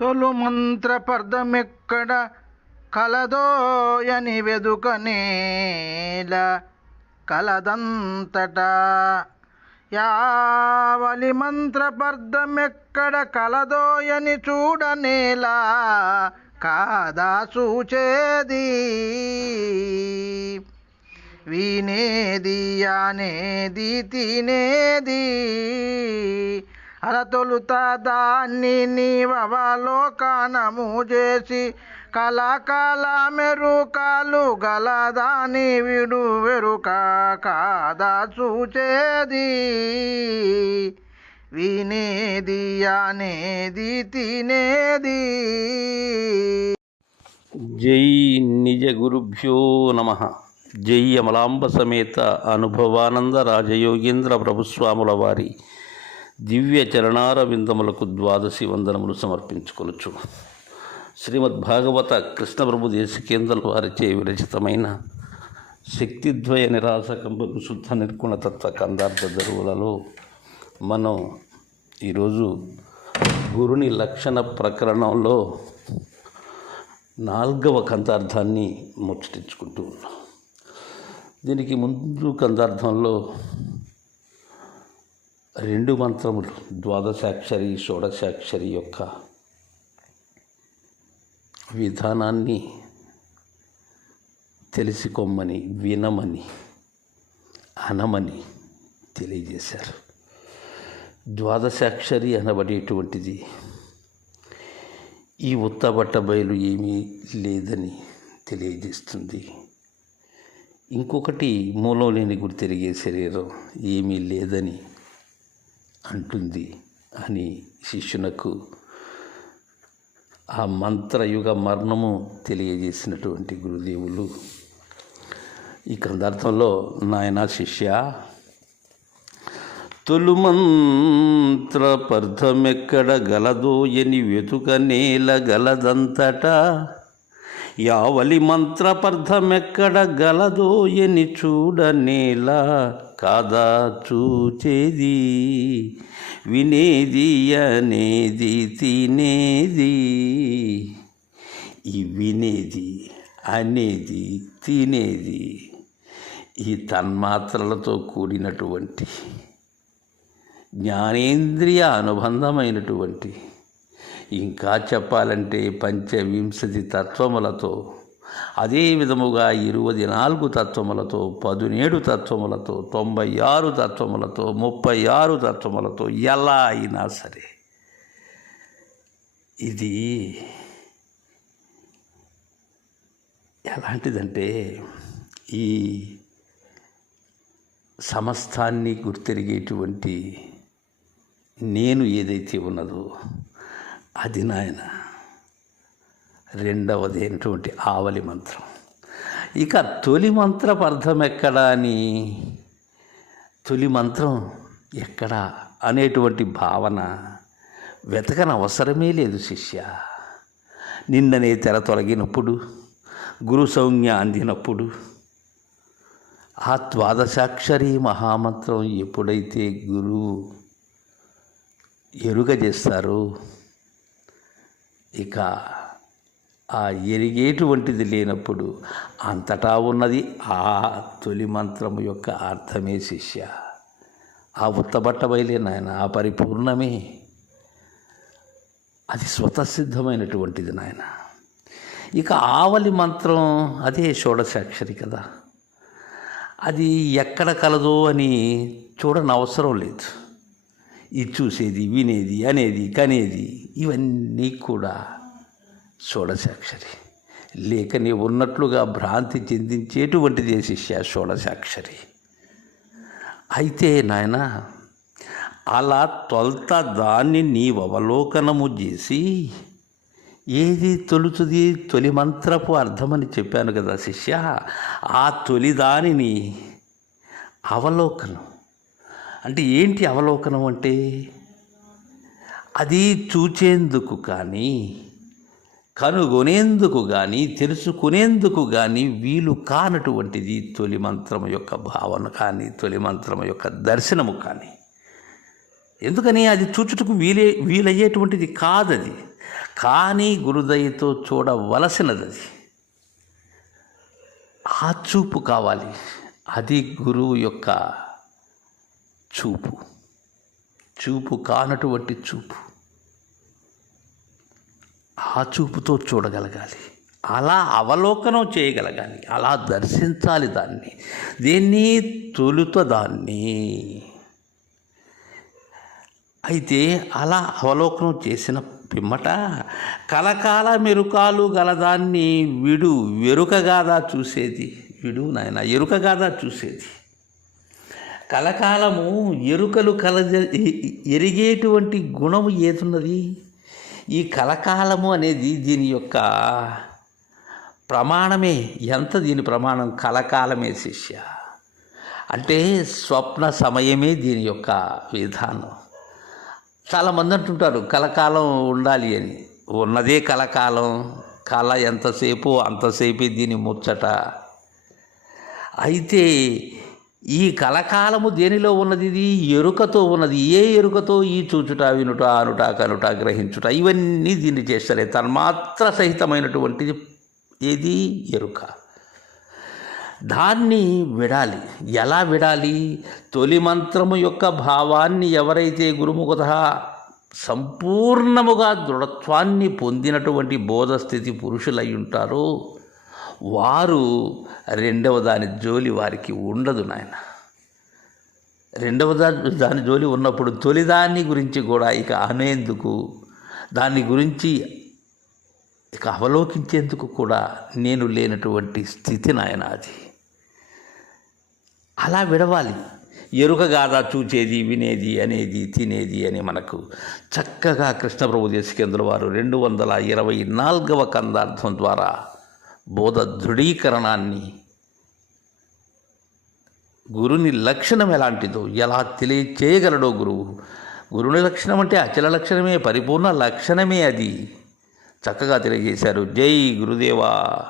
తొలు మంత్రపర్ధమెక్కడ కలదోయని వెదుకనేల కలదంతట. యావలి మంత్రపర్ధమెక్కడ కలదోయని చూడనేలా కాదా సూచేది వినేది అనేది తినేది? అరతొలుత దాన్ని నీవలోకానము చేసి కళాకాల మెరుకాలు గలదాని విడు వెరుక కాదా చూచేది? వినేది అనేది తినేది? జై నిజ గురుభ్యో నమ. జై అమలాంబ సమేత అనుభవానంద రాజయోగేంద్ర ప్రభుస్వాముల వారి దివ్య చరణార విందములకు ద్వాదశి వందనములు సమర్పించుకొనొచ్చు శ్రీమద్ భాగవత కృష్ణ దేశికేంద్రుల వారిచే విరచితమైన శక్తిద్వయ నిరాశకంబు శుద్ధ నిర్గుణతత్వ కందార్థ దరువులలో మనం ఈరోజు గురుని లక్షణ ప్రకరణంలో నాలుగవ కందార్థాన్ని ముచ్చటించుకుంటూ ఉన్నాం. దీనికి ముందు కందార్థంలో రెండు మంత్రములు. ద్వాదశాక్షరి షోడశాక్షరి యొక్క విధానాన్ని తెలుసుకోమని వినమని అనమని తెలియజేశారు. ద్వాదశాక్షరి అనబడేటువంటిది ఈ ఉత్తబట్ట బయలు ఏమీ లేదని తెలియజేస్తుంది. ఇంకొకటి మూలం లేని గురి తిరిగే శరీరం ఏమీ లేదని అంటుంది అని శిష్యునకు ఆ మంత్రయుగ మర్మము తెలియజేసినటువంటి గురుదేవులు ఈ కందార్థంలో నాయన శిష్య తొలుమంత్ర పర్థమెక్కడ గలదో ఎని వెతుక నేల గలదంతట? యావలి మంత్రపర్థమెక్కడ గలదో ఎని చూడనేల కాదా చూచేది? వినేది అనేది తినేది? ఈ వినేది అనేది తినేది ఈ తన్మాత్రలతో కూడినటువంటి జ్ఞానేంద్రియ అనుబంధమైనటువంటి ఇంకా చెప్పాలంటే పంచవింశతి తత్వములతో అదే విధముగా ఇరవై నాలుగు తత్వములతో పదునేడు తత్వములతో తొంభై ఆరు తత్వములతో ముప్పై ఆరు తత్వములతో ఎలా అయినా సరే ఇది ఎలాంటిదంటే ఈ సమస్తాన్ని గుర్తెరిగేటువంటి నేను ఏదైతే ఉన్నదో అది నాయన. రెండవది అయినటువంటి ఆవలి మంత్రం. ఇక తొలి మంత్రపు అర్థం ఎక్కడా అని? తొలి మంత్రం ఎక్కడా అనేటువంటి భావన వెతకన అవసరమే లేదు శిష్య. నిన్ననే తెర తొలగినప్పుడు గురు సౌజ్ఞ అందినప్పుడు ఆ ద్వాదశాక్షరి మహామంత్రం ఎప్పుడైతే గురువు ఎరుగ చేస్తారో ఇక ఆ ఎరిగేటువంటిది లేనప్పుడు అంతటా ఉన్నది ఆ తొలి మంత్రము యొక్క అర్థమే శిష్య. ఆ ఉత్తబట్ట బయలే నాయన ఆ పరిపూర్ణమే. అది స్వతసిద్ధమైనటువంటిది నాయన. ఇక ఆవలి మంత్రం అదే షోడశాక్షరి కదా. అది ఎక్కడ కలదో అని చూడనవసరం లేదు. ఇది చూసేది వినేది అనేది కనేది ఇవన్నీ కూడా షోడశాక్షరి. లేకనే ఉన్నట్లుగా భ్రాంతి చెందించేటువంటిదే శిష్య షోడశాక్షరి. అయితే నాయన అలా తొలత దాన్ని నీవు అవలోకనము చేసి ఏది తొలుతుది తొలి మంత్రపు అర్థమని చెప్పాను కదా శిష్య ఆ తొలి దానిని అవలోకనం. అంటే ఏంటి అవలోకనం అంటే? అది చూచేందుకు కానీ కనుగొనేందుకు కానీ తెలుసుకునేందుకు కానీ వీలు కానటువంటిది తొలి మంత్రం యొక్క భావన కానీ తొలి మంత్రం యొక్క దర్శనము కానీ. ఎందుకని? అది చూచుటకు వీలే వీలయ్యేటువంటిది కాదది. కానీ గురుదయతో చూడవలసినది అది ఆ చూపు కావాలి. అది గురువు యొక్క చూపు. చూపు కానటువంటి చూపు. ఆ చూపుతో చూడగలగాలి. అలా అవలోకనం చేయగలగాలి. అలా దర్శించాలి దాన్ని. దీన్ని తొలుత దాన్ని. అయితే అలా అవలోకనం చేసిన పిమ్మట కలకాల మెరుకాలు గలదాన్ని విడు వెరుకగాదా చూసేది. విడు నాయన ఎరుకగాదా చూసేది. కలకాలము ఎరుకలు కలజ ఎరిగేటువంటి గుణము ఏదున్నది? ఈ కలకాలము అనేది దీని యొక్క ప్రమాణమే. ఎంత దీని ప్రమాణం? కలకాలమే శిష్య. అంటే స్వప్న సమయమే దీని యొక్క విధానం. చాలామంది అంటుంటారు కలకాలం ఉండాలి అని. ఉన్నదే కలకాలం. కళ ఎంతసేపు అంతసేపే దీని ముచ్చట. అయితే ఈ కలకాలము దేనిలో ఉన్నది ఇది? ఎరుకతో ఉన్నది. ఏ ఎరుకతో? ఈ చూచుట వినుట అనుట కనుట గ్రహించుట. ఇవన్నీ దీన్ని చేస్తారే తన్మాత్ర సహితమైనటువంటిది ఏది? ఎరుక. దాన్ని విడాలి. ఎలా విడాలి? తొలి మంత్రము యొక్క భావాన్ని ఎవరైతే గురుముఖత సంపూర్ణముగా దృఢత్వాన్ని పొందినటువంటి బోధస్థితి పురుషులై ఉంటారో వారు రెండవ దాని జోలి వారికి ఉండదు నాయన. రెండవ దాని జోలి ఉన్నప్పుడు తొలి దాన్ని గురించి కూడా ఇక అనేందుకు దాని గురించి ఇక అవలోకించేందుకు కూడా నేను లేనటువంటి స్థితి నాయన అది. అలా విడవాలి. ఎరుకగాదా చూచేది వినేది అనేది తినేది అని మనకు చక్కగా కృష్ణప్రభు దేశికేంద్రుల వారు రెండు వందల ఇరవై నాలుగవ కందార్థం ద్వారా బోధ దృఢీకరణాన్ని గురుని లక్షణం ఎలాంటిదో ఎలా తెలియచేయగలడో గురువు? గురుని లక్షణం అంటే అచల లక్షణమే పరిపూర్ణ లక్షణమే అది. చక్కగా తెలియజేశారు. జై గురుదేవా.